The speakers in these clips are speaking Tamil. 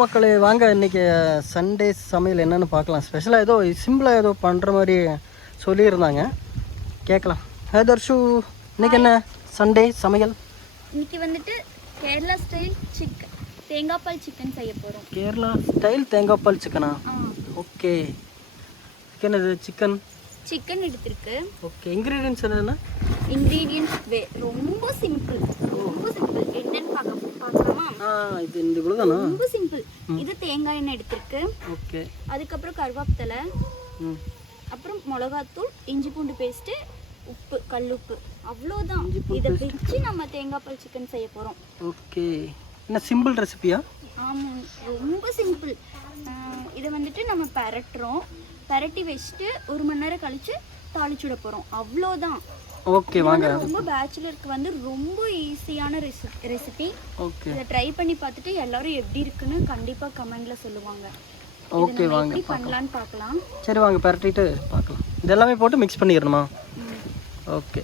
மக்களே வாங்க இன்றைக்கி சண்டே சமையல் என்னென்னு பார்க்கலாம். ஸ்பெஷலாக ஏதோ சிம்பிளாக ஏதோ பண்ணுற மாதிரி சொல்லியிருந்தாங்க, கேட்கலாம். தர்ஷு, இன்றைக்கி என்ன சண்டே சமையல்? இன்றைக்கி வந்துட்டு கேரளா ஸ்டைல் சிக்கன், தேங்காய் பால் சிக்கன் செய்ய போகிறோம். கேரளா ஸ்டைல் தேங்காய் பால் சிக்கனா? ஓகே. சிக்கன் இது சிக்கன் எடுத்துருக்கு. ஓகே. இன்க்ரீடியன்ஸ் என்னென்ன? இன்க்ரீடியன்ஸ் ரொம்ப சிம்பிள், என்னன்னு பார்க்கலாமா? இது இந்த இவ்வளோ தானா? ரொம்ப சிம்பிள். இது தேங்காய் எண்ணெய் எடுத்துருக்கு. ஓகே. அதுக்கப்புறம் கருவேப்பிலை, அப்புறம் மிளகாத்தூள், இஞ்சி பூண்டு பேஸ்ட்டு, உப்பு, கல்லுப்பு, அவ்வளோதான். இதை வச்சு நம்ம தேங்காய் பால் சிக்கன் செய்ய போகிறோம். ஓகே. என்ன சிம்பிள் ரெசிபியா? ஆமாம், ரொம்ப சிம்பிள். இதை வந்துட்டு நம்ம பரட்டி வச்சுட்டு 1 மணி நேரம் கழித்து தாளிச்சுட போகிறோம், அவ்வளோதான். ஓகே வாங்க. ரொம்ப பேச்சுலருக்கு வந்து ரொம்ப ஈஸியான ரெசிபி. ஓகே. இதை ட்ரை பண்ணி பார்த்துட்டு எல்லாரும் எப்படி இருக்குன்னு கண்டிப்பாக கமெண்ட்டில் சொல்லுவாங்க. ஓகே வாங்க எப்படி பண்ணலான்னு பார்க்கலாம். சரி வாங்க பரட்டிட்டு பார்க்கலாம். இதெல்லாமே போட்டு மிக்ஸ் பண்ணிடணுமா? ஓகே.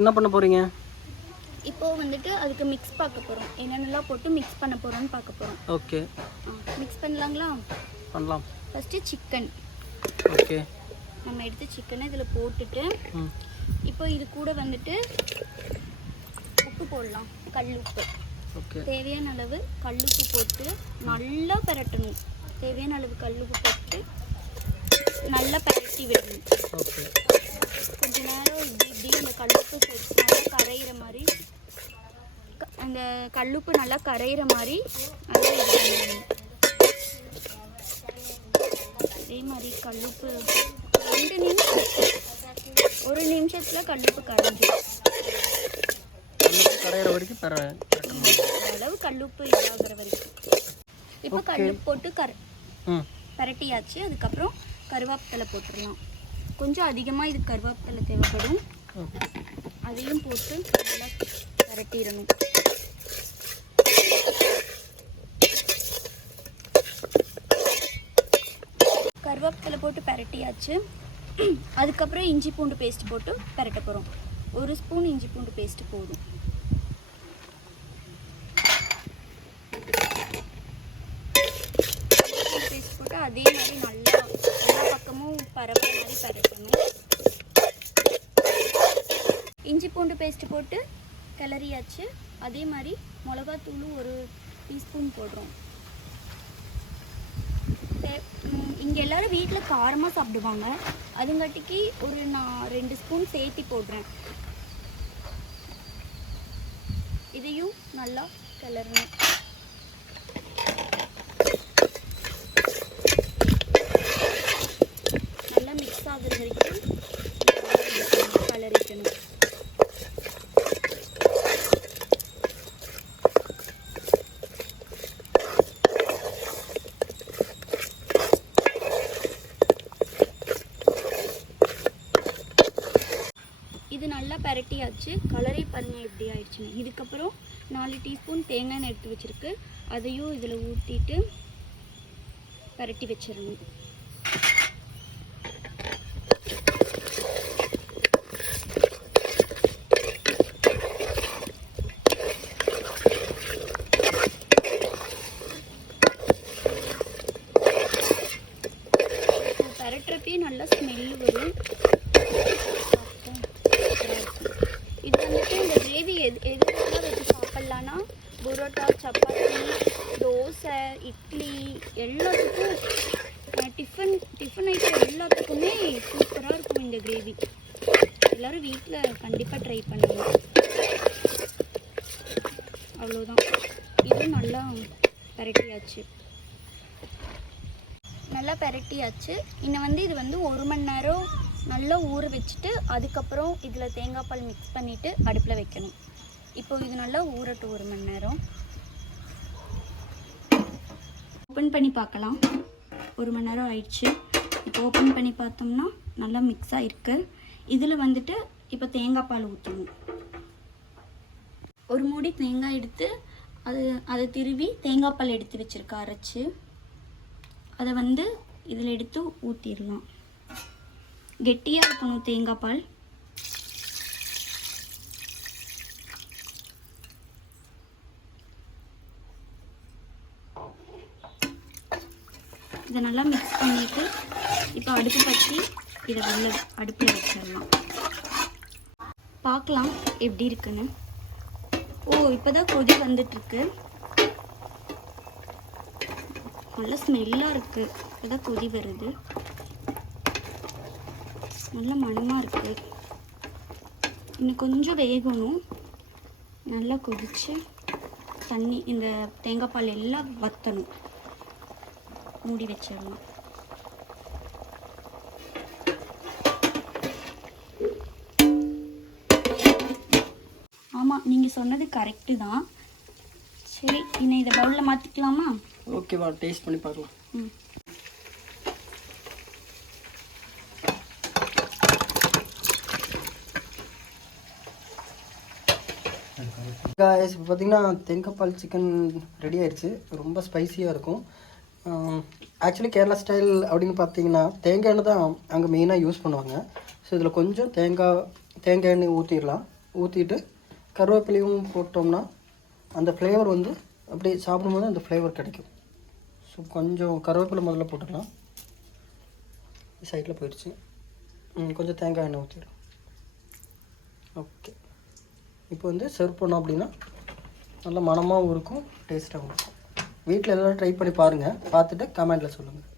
என்ன பண்ண போகிறீங்க? இப்போது வந்துட்டு அதுக்கு மிக்ஸ் பார்க்க போகிறோம், என்னென்னலாம் போட்டு மிக்ஸ் பண்ண போகிறோன்னு பார்க்க போகிறோம். ஓகே. மிக்ஸ் பண்ணலாங்களா? பண்ணலாம். First chicken. ஓகே. நம்ம எடுத்து சிக்கனை இதில் போட்டுட்டு இப்போ இது கூட வந்துட்டு உப்பு போடலாம், கல்லுப்பு. ஓகே. தேவையான அளவு கல்லுப்பு போட்டு நல்லா பரட்டணும். தேவையான அளவு கல்லுப்பு போட்டு நல்லா பரட்டி விடணும். ஓகே. கொஞ்ச நேரம் இப்படி அந்த கல்லுப்பு நல்லா கரையிற மாதிரி, அந்த கல்லுப்பு நல்லா கரையிற மாதிரி நல்லா இது பண்ணணும். அதே மாதிரி கல்லுப்பு 2 நிமிஷம், 1 நிமிஷத்தில் கல்லுப்பு கரைஞ்சிடும். கரையிற வரைக்கும் அளவு கல்லுப்பு இதாகிற வரைக்கும். இப்போ கல்லுப்பு போட்டு பரட்டியாச்சு. அதுக்கப்புறம் கருவேப்பிலை போட்டுடலாம். கொஞ்சம் அதிகமாக இது கருவேப்பிலை தேவைப்படும், அதையும் போட்டு நல்லா பரட்டிடணும். கருவேப்பிலை போட்டு பரட்டியாச்சு. அதுக்கப்புறம் இஞ்சி பூண்டு பேஸ்ட் போட்டு பரட்ட போகிறோம். 1 ஸ்பூன் இஞ்சி பூண்டு பேஸ்ட்டு போதும். பேஸ்ட் போட்டு அதே மாதிரி நல்லா எல்லா பக்கமும் பரப்புற மாதிரி பரட்டணும். இஞ்சி பூண்டு பேஸ்ட்டு போட்டு கிளறியாச்சு. அதே மாதிரி மிளகாத்தூள் 1 டீஸ்பூன் போடுறோம். இங்கே எல்லோரும் வீட்டில் காரமாக சாப்பிடுவாங்க, அதுங்காட்டிக்கு நான் 2 ஸ்பூன் சேர்த்தி போடுறேன். இதையும் நல்லா கிளறணும். நல்லா மிக்ஸ் ஆகுற வரைக்கும் கலரிக்கணும். இது நல்லா பரட்டியாச்சு. கலரே பாருங்கள் எப்படி ஆயிடுச்சுன்னு. இதுக்கப்புறம் 4 டீஸ்பூன் தேங்காய் எண்ணெய் எடுத்து வச்சுருக்கு, அதையும் இதில் ஊற்றிட்டு பரட்டி வச்சிடணும். பரட்டுறப்பே நல்லா ஸ்மெல் வரும். இது வந்துட்டு இந்த கிரேவி எதுக்கெல்லாம் வச்சு சாப்பிட்லான்னா புரோட்டா, சப்பாத்தி, தோசை, இட்லி எல்லாத்துக்கும், டிஃபன் ஐட்டம் எல்லாத்துக்குமே சூப்பராக இருக்கும் இந்த கிரேவி. எல்லோரும் வீட்டில் கண்டிப்பாக ட்ரை பண்ணுங்க. அவ்வளோதான். இதுவும் நல்லா பரட்டியாச்சு. நல்லா பரட்டியாச்சு. இன்னும் இது 1 மணி நேரம் நல்லா ஊற வச்சுட்டு அதுக்கப்புறம் இதில் தேங்காய் பால் மிக்ஸ் பண்ணிவிட்டு அடுப்பில் வைக்கணும். இப்போ இது நல்லா ஊறட்டும் 1 மணி நேரம். ஓப்பன் பண்ணி பார்க்கலாம். 1 மணி நேரம் ஆயிடுச்சு. இப்போ ஓப்பன் பண்ணி பார்த்தோம்னா நல்லா மிக்ஸ் ஆகிருக்கு. இதில் இப்போ தேங்காய் பால் ஊற்றணும். 1 மூடி தேங்காய் எடுத்து அதை திருவி தேங்காய் பால் எடுத்து வச்சுருக்க அரைச்சி அதை இதில் எடுத்து ஊற்றிடலாம். கெட்டியாக இருக்கணும் தேங்காய் பால். இதை நல்லா மிக்ஸ் பண்ணிவிட்டு இப்போ அடுப்பு பற்றி இதை உள்ள அடுப்பில் வச்சிடலாம். பார்க்கலாம் எப்படி இருக்குன்னு. ஓ, இப்போ தான் கொதி வந்துட்டுருக்கு. நல்ல ஸ்மெல்லாக இருக்குது. இப்போ தான் கொதி வருது. நல்ல மணமாக இருக்குது. இன்னும் கொஞ்சம் வேகணும். நல்லா கொதித்து தண்ணி இந்த தேங்காய் பால் எல்லாம் வற்றணும். மூடி வச்சிடலாம். ஆமாம், நீங்கள் சொன்னது கரெக்டு தான். சரி, இன்னும் இதை பவுலில் மாற்றிக்கலாமா? ஓகேவா, டேஸ்ட் பண்ணி பார்க்கலாம். ம். guys, இப்போ பார்த்தீங்கன்னா தேங்காய் பால் சிக்கன் ரெடி ஆயிடுச்சு. ரொம்ப ஸ்பைசியாக இருக்கும். ஆக்சுவலி கேரளா ஸ்டைல் அப்படின்னு பார்த்தீங்கன்னா தேங்காய் எண்ணெய் தான் அங்கே மெயினாக யூஸ் பண்ணுவாங்க. ஸோ இதில் கொஞ்சம் தேங்காய் எண்ணெய் ஊற்றிடலாம். ஊற்றிட்டு கருவேப்பிலையும் போட்டோம்னா அந்த ஃப்ளேவர் வந்து அப்படியே சாப்பிடும்போது அந்த ஃப்ளேவர் கிடைக்கும். ஸோ கொஞ்சம் கருவேப்பிலை முதல்ல போட்டுக்கலாம். சைடில் போயிடுச்சு. கொஞ்சம் தேங்காய் எண்ணெய் ஊற்றிடலாம். ஓகே, இப்போ வந்து சர்வ் பண்ணோம் அப்படின்னா நல்ல மணமாகவும் இருக்கும், டேஸ்ட்டாகவும் இருக்கும். வீட்டில் எல்லோரும் ட்ரை பண்ணி பாருங்கள். பார்த்துட்டு கமெண்ட்டில் சொல்லுங்கள்.